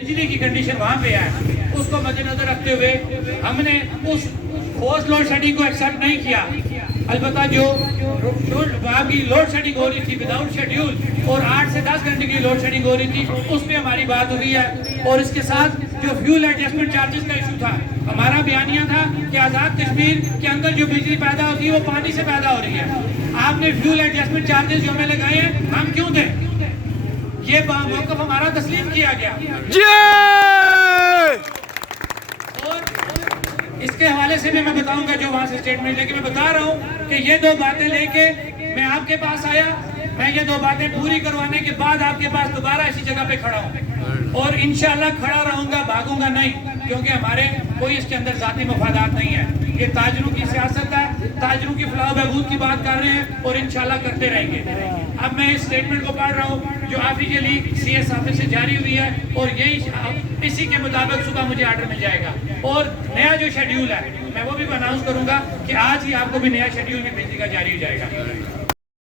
بجلی کی کنڈیشن وہاں پہ ہے، اس کو مد نظر رکھتے ہوئے ہم نے اس فورس لوڈ شیڈنگ کو ایکسیپٹ نہیں کیا۔ البتہ جو وہاں کی لوڈ شیڈنگ ہو رہی تھی وداؤٹ شیڈیول اور 8 سے 10 گھنٹے کی لوڈ شیڈنگ ہو رہی تھی، اس پہ ہماری بات ہو رہی ہے۔ اور اس کے ساتھ جو فیول ایڈجسٹمنٹ چارجز کا ایشو تھا، ہمارا بیانیہ تھا کہ آزاد کشمیر کے اندر جو بجلی پیدا ہوتی ہے وہ پانی سے پیدا ہو رہی ہے، آپ نے فیول ایڈجسٹمنٹ چارجز جو ہمیں لگائے ہیں ہم کیوں دیں؟ یہ موقف ہمارا تسلیم کیا گیا۔ اور اس کے حوالے سے بھی میں بتاؤں گا جو وہاں سے اسٹیٹمنٹ لے کے میں بتا رہا ہوں کہ یہ 2 باتیں لے کے میں آپ کے پاس آیا، میں یہ 2 باتیں پوری کروانے کے بعد آپ کے پاس دوبارہ اسی جگہ پہ کھڑا ہوں، اور انشاءاللہ کھڑا رہوں گا، بھاگوں گا نہیں، کیونکہ ہمارے کوئی اس کے اندر ذاتی مفادات نہیں ہے۔ یہ تاجروں کی سیاست ہے، تاجروں کی فلاح و بہبود کی بات کر رہے ہیں اور انشاءاللہ کرتے رہیں گے۔ اب میں اس اسٹیٹمنٹ کو پڑھ رہا ہوں جو آفیشیلی سی ایس آفس سے جاری ہوئی ہے، اور اسی کے مطابق صبح مجھے آرڈر مل جائے گا، اور نیا جو شیڈیول ہے میں وہ بھی اناؤنس کروں گا کہ آج ہی آپ کو بھی نیا شیڈیول بھی بجلی کا جاری ہو جائے گا۔